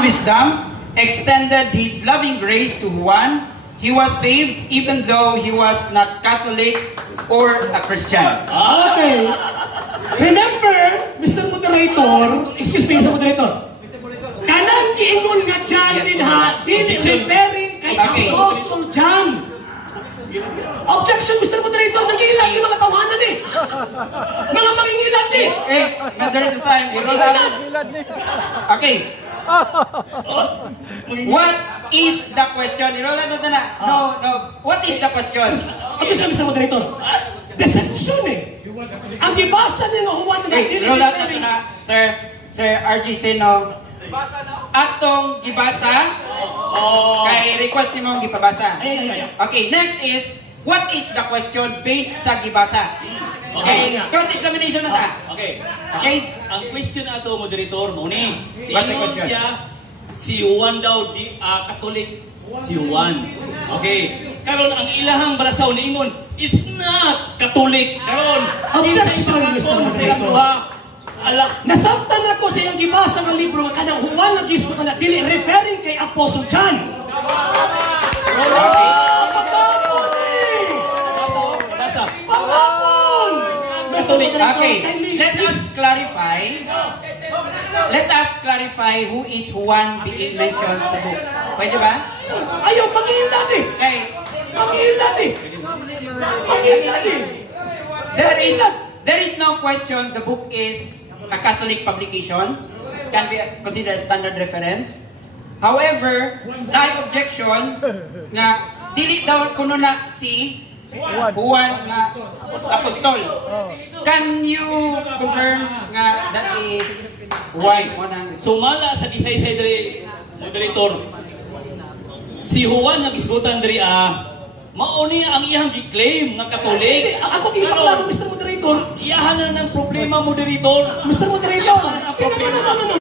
wisdom extended his loving grace to Juan. He was saved even though he was not Catholic or a Christian. Okay. Remember, Mr. Moderator, excuse me, Mr. Moderator. Kanang giingon nga John din ha, din referring kay Apostle John. Objection, Mr. Moderator, nangiilan yung mga tawanan eh. Mga mangingilan eh. Moderator time. Okay. What is the question? No. What is the question? Objection, Mr. Moderator. Deception eh. Ang gibasa nila Juan nga din referring. Sir RG Seno. Atong gibasa. Kay request nimo gipabasa. Okay, next is what is the question based sa gibasa? Okay, cross-examination na ta. Okay. Okay? Ang question ato, moderator, mo ni. What's the Ingon question? siya, si Juan daw, Katolik. Si Juan. Okay. Karon ang ilahang balasaw ni Ingon, is not Katolik. Karon, Objection, Mr. Moderator. Nasabtan ako sa iyang gibasa ng libro nga kanang Juan nga gisgot na dili referring kay Apostle John. Okay. Pagkapon eh! Basa. Pagkapon! Mr. Moderator, Okay, kindly, let us please. clarify. Let us clarify who is Juan being mentioned sa book. Pwede ba? Ayaw, pangilan eh! Okay. Pangilan eh! Pangilan eh! There is no question the book is a Catholic publication. Can be considered a standard reference. However, dahil objection nga dili daw kuno na si Juan nga apostol. Can you confirm nga that is Juan? Sumala sa disay diri, moderator. Si Juan nga gisgutan diri mao ni ang iyang gi-claim nga Katolik. Ako ginagawa Mr. Moderator. Iyahan na ng problema, moderator. Mr. Moderator, Iyahan na ng problema.